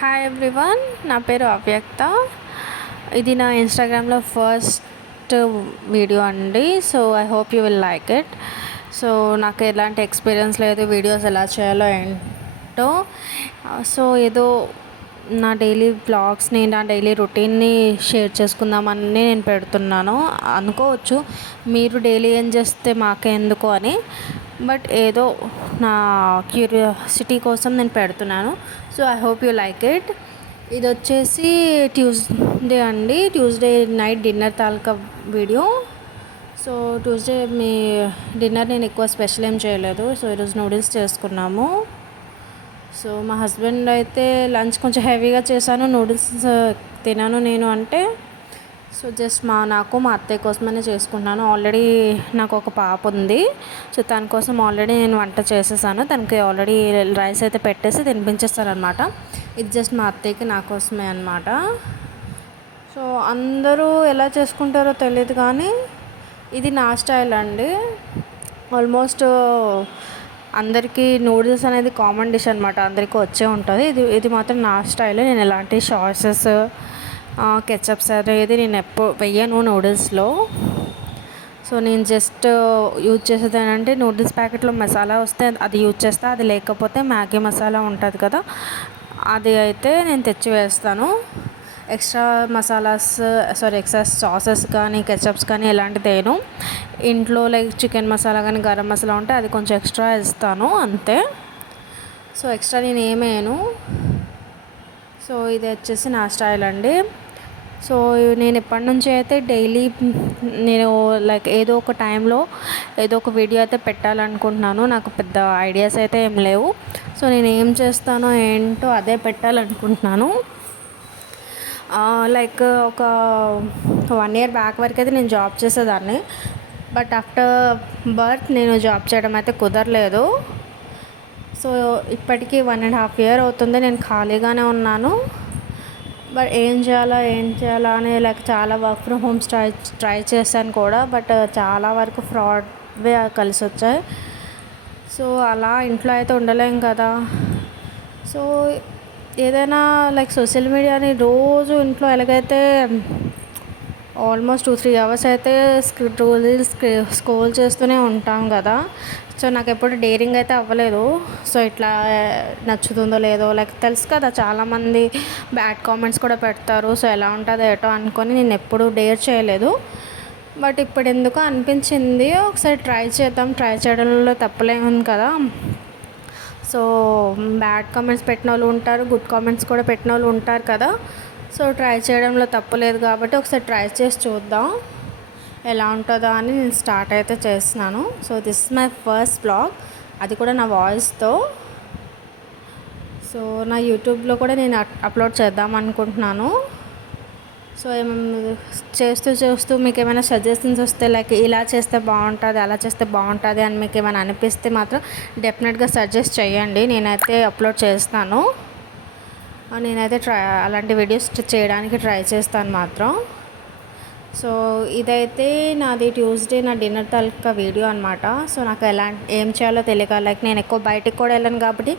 Hi everyone, నా పేరు అవ్యక్త. ఇది నా ఇన్స్టాగ్రామ్లో ఫస్ట్ వీడియో అండి. So I hope you will like it. So నాకు ఎలాంటి ఎక్స్పీరియన్స్ లేదు వీడియోస్ ఎలా చేయాలో ఏంటో. సో ఏదో నా డైలీ బ్లాగ్స్ని, నా డైలీ రొటీన్ని షేర్ చేసుకుందామని నేను పెడుతున్నాను. అనుకోవచ్చు మీరు డైలీ ఏం చేస్తే మాకే ఎందుకు అని, బట్ ఏదో నా క్యూరియాసిటీ కోసం నేను పెడుతున్నాను. So I hope you like it. ఇది వచ్చేసి ట్యూస్డే అండి, ట్యూస్డే నైట్ డిన్నర్ తాలూకా వీడియో. సో ట్యూస్డే మీ డిన్నర్ నేను ఎక్కువ స్పెషల్ ఏం చేయలేదు. సో ఈరోజు నూడిల్స్ చేసుకున్నాము. సో మా హస్బెండ్ అయితే లంచ్ కొంచెం హెవీగా చేశాను, నూడిల్స్ తినాను నేను అంటే. సో జస్ట్ నాకు మా అత్తయ్య కోసమనే చేసుకుంటున్నాను. ఆల్రెడీ నాకు ఒక పాప ఉంది. సో తన కోసం ఆల్రెడీ నేను వంట చేసేసాను. తనకి ఆల్రెడీ రైస్ అయితే పెట్టేసి తినిపించేస్తారనమాట. ఇది జస్ట్ మా అత్తయ్యకి నా కోసమే అనమాట. సో అందరూ ఎలా చేసుకుంటారో తెలియదు కానీ ఇది నా స్టైల్ అండి. ఆల్మోస్ట్ అందరికీ నూడిల్స్ అనేది కామన్ డిష్ అనమాట, అందరికీ వచ్చే ఉంటుంది. ఇది మాత్రం నా స్టైల్. నేను ఎలాంటి సాసెస్, కెచప్స్ అనేది నేను ఎప్పుడు వెయ్యను నూడిల్స్లో. సో నేను జస్ట్ యూజ్ చేసేది ఏంటంటే, నూడిల్స్ ప్యాకెట్లో మసాలా వస్తే అది యూజ్ చేస్తా. అది లేకపోతే మ్యాగీ మసాలా ఉంటుంది కదా, అది అయితే నేను తెచ్చి వేస్తాను. ఎక్స్ట్రా ఎక్స్ట్రా సాసెస్ కానీ కెచప్స్ కానీ ఎలాంటిది వేయను. ఇంట్లో లైక్ చికెన్ మసాలా కానీ గరం మసాలా ఉంటే అది కొంచెం ఎక్స్ట్రా ఇస్తాను అంతే. సో ఎక్స్ట్రా నేను ఏమేయను. సో ఇది వచ్చేసి నా స్టైల్ అండి. సో నేను ఎప్పటి నుంచి అయితే డైలీ నేను లైక్ ఏదో ఒక టైంలో ఏదో ఒక వీడియో అయితే పెట్టాలనుకుంటున్నాను. నాకు పెద్ద ఐడియాస్ అయితే ఏం లేవు. సో నేను ఏం చేస్తానో ఏంటో అదే పెట్టాలనుకుంటున్నాను. లైక్ ఒక 1 year బ్యాక్ వరకు అయితే నేను జాబ్ చేసేదాన్ని. బట్ ఆఫ్టర్ బర్త్ నేను జాబ్ చేయడం అయితే కుదరలేదు. సో ఇప్పటికీ 1.5 year అవుతుంది నేను ఖాళీగానే ఉన్నాను. బట్ ఏం చేయాలా అని లైక్ చాలా వర్క్ ఫ్రమ్ హోమ్స్ ట్రై చేశాను కూడా. బట్ చాలా వరకు ఫ్రాడ్వే కలిసి వచ్చాయి. సో అలా ఇంట్లో అయితే ఉండలేం కదా. సో ఏదైనా లైక్ సోషల్ మీడియాని రోజు ఇంట్లో ఎలాగైతే ఆల్మోస్ట్ 2-3 hours అయితే స్క్రోల్ చేస్తూనే ఉంటాం కదా. సో నాకు ఎప్పుడు డేరింగ్ అయితే అవ్వలేదు. సో ఇట్లా నచ్చుతుందో లేదో లైక్ తెలుసు కదా, చాలామంది బ్యాడ్ కామెంట్స్ కూడా పెడతారు. సో ఎలా ఉంటుందో ఏటో అనుకొని నేను ఎప్పుడు డేర్ చేయలేదు. బట్ ఇప్పుడు ఎందుకో అనిపించింది ఒకసారి ట్రై చేయడంలో తప్పలేదు కదా. సో బ్యాడ్ కామెంట్స్ పెట్టిన వాళ్ళు ఉంటారు, గుడ్ కామెంట్స్ కూడా పెట్టిన వాళ్ళు ఉంటారు కదా. సో ట్రై చేయడంలో తప్పలేదు కాబట్టి ఒకసారి ట్రై చేసి చూద్దాం ఎలా ఉంటుందో అని నేను స్టార్ట్ అయితే చేస్తున్నాను. So this is my first blog, అది కూడా నా వాయిస్తో. సో నా యూట్యూబ్లో కూడా నేను అప్లోడ్ చేద్దాం అనుకుంటున్నాను. సో చేస్తూ మీకు ఏమైనా సజెషన్స్ వస్తే లైక్ ఇలా చేస్తే బాగుంటుంది, అలా చేస్తే బాగుంటుంది అని మీకు ఏమైనా అనిపిస్తే మాత్రం డెఫినెట్గా సజెస్ట్ చేయండి. నేనైతే అప్లోడ్ చేస్తాను. నేనైతే అలాంటి వీడియోస్ చేయడానికి ట్రై చేస్తాను మాత్రం. సో ఇదైతే నాది ట్యూస్డే నా డిన్నర్ తాలూకా వీడియో అనమాట. సో నాకు ఏం చేయాలో తెలియక లైక్ నేను ఎక్కువ బయటికి కూడా వెళ్ళను కాబట్టి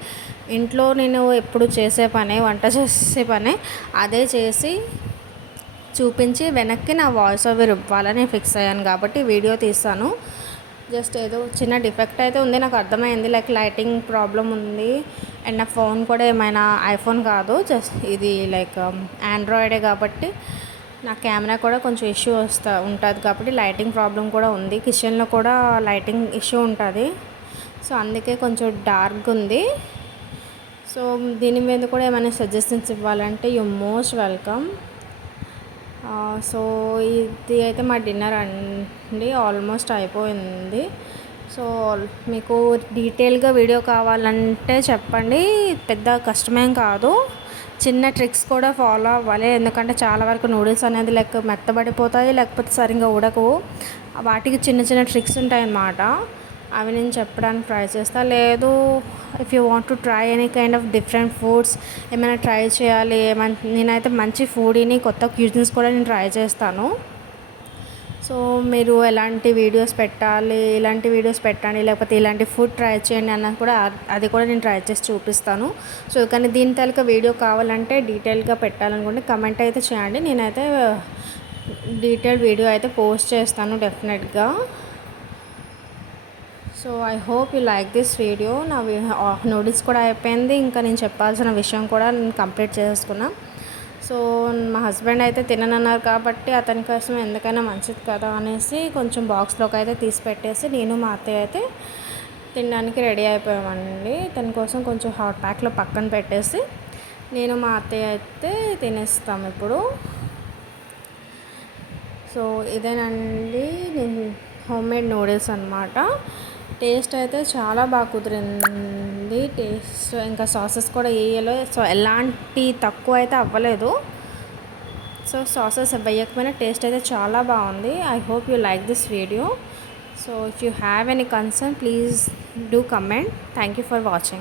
ఇంట్లో నేను ఎప్పుడు వంట చేసే పనే అదే చేసి చూపించి వెనక్కి నా వాయిస్ ఓవర్ ఇవ్వాలని ఫిక్స్ అయ్యాను కాబట్టి వీడియో తీస్తాను. జస్ట్ ఏదో చిన్న డిఫెక్ట్ అయితే ఉంది, నాకు అర్థమైంది. లైక్ లైటింగ్ ప్రాబ్లం ఉంది. అండ్ నా ఫోన్ కూడా ఏమైనా ఐఫోన్ కాదు, జస్ట్ ఇది లైక్ ఆండ్రాయిడే కాబట్టి నా కెమెరా కూడా కొంచెం ఇష్యూ ఉంటుంది కాబట్టి లైటింగ్ ప్రాబ్లం కూడా ఉంది. కిచెన్లో కూడా లైటింగ్ ఇష్యూ ఉంటుంది. సో అందుకే కొంచెం డార్క్ ఉంది. సో దీని మీద కూడా ఏమైనా సజెషన్స్ ఇవ్వాలంటే యు మోస్ట్ వెల్కమ్. సో ఇది అయితే మా డిన్నర్ అండి, ఆల్మోస్ట్ అయిపోయింది. సో మీకు డీటెయిల్గా వీడియో కావాలంటే చెప్పండి, పెద్ద కష్టమేం కాదు. చిన్న ట్రిక్స్ కూడా ఫాలో అవ్వాలి, ఎందుకంటే చాలా వరకు నూడిల్స్ అనేది లైక్ మెత్తబడిపోతాయి, లేకపోతే సరిగ్గా ఉడకవు. వాటికి చిన్న చిన్న ట్రిక్స్ ఉంటాయి అన్నమాట. అవి నేను చెప్పడానికి ట్రై చేస్తాను. లేదు if you want to try any kind of different foods ఏమైనా ట్రై చేయాలి, నేనైతే మంచి ఫుడ్ని కొత్త క్యూజిన్స్ కూడా నేను ట్రై చేస్తాను. సో సో మీరు ఎలాంటి వీడియోస్ పెట్టాలి, ఇలాంటి వీడియోస్ పెట్టండి, లేకపోతే ఇలాంటి ఫుడ్ ట్రై చేయండి అన్నది కూడా అది కూడా నేను ట్రై చేసి చూపిస్తాను. సో కానీ దీని తాలూకా వీడియో కావాలంటే డీటెయిల్గా పెట్టాలనుకుంటే కమెంట్ అయితే చేయండి. నేనైతే డీటెయిల్డ్ వీడియో అయితే పోస్ట్ చేస్తాను డెఫినెట్గా. So I hope you like this video. నా నూడిల్స్ కూడా అయిపోయింది, ఇంకా నేను చెప్పాల్సిన విషయం కూడా నేను కంప్లీట్ చేసుకున్నా. సో మా హస్బెండ్ అయితే తిననన్నారు కాబట్టి అతని కోసం ఎందుకైనా మంచిది కదా అనేసి కొంచెం బాక్స్లోకి అయితే తీసి పెట్టేసి నేను మా అత్తయ్య అయితే తినడానికి రెడీ అయిపోయామండి. తన కోసం కొంచెం హాట్ ప్యాక్లో పక్కన పెట్టేసి నేను మా అత్తయ్య అయితే తినేస్తాం ఇప్పుడు. సో ఇదేనండి నేను హోమ్మేడ్ నూడిల్స్ అనమాట. టేస్ట్ అయితే చాలా బాగా కుదిరింది. టేస్ట్ ఇంకా సాసెస్ కూడా వేయలేదు. సో ఎలాంటి తక్కువ అయితే అవ్వలేదు. సో సాసెస్ వేయకపోయినా టేస్ట్ అయితే చాలా బాగుంది. I hope you like this video. So if you have any concern please do comment. Thank you for watching.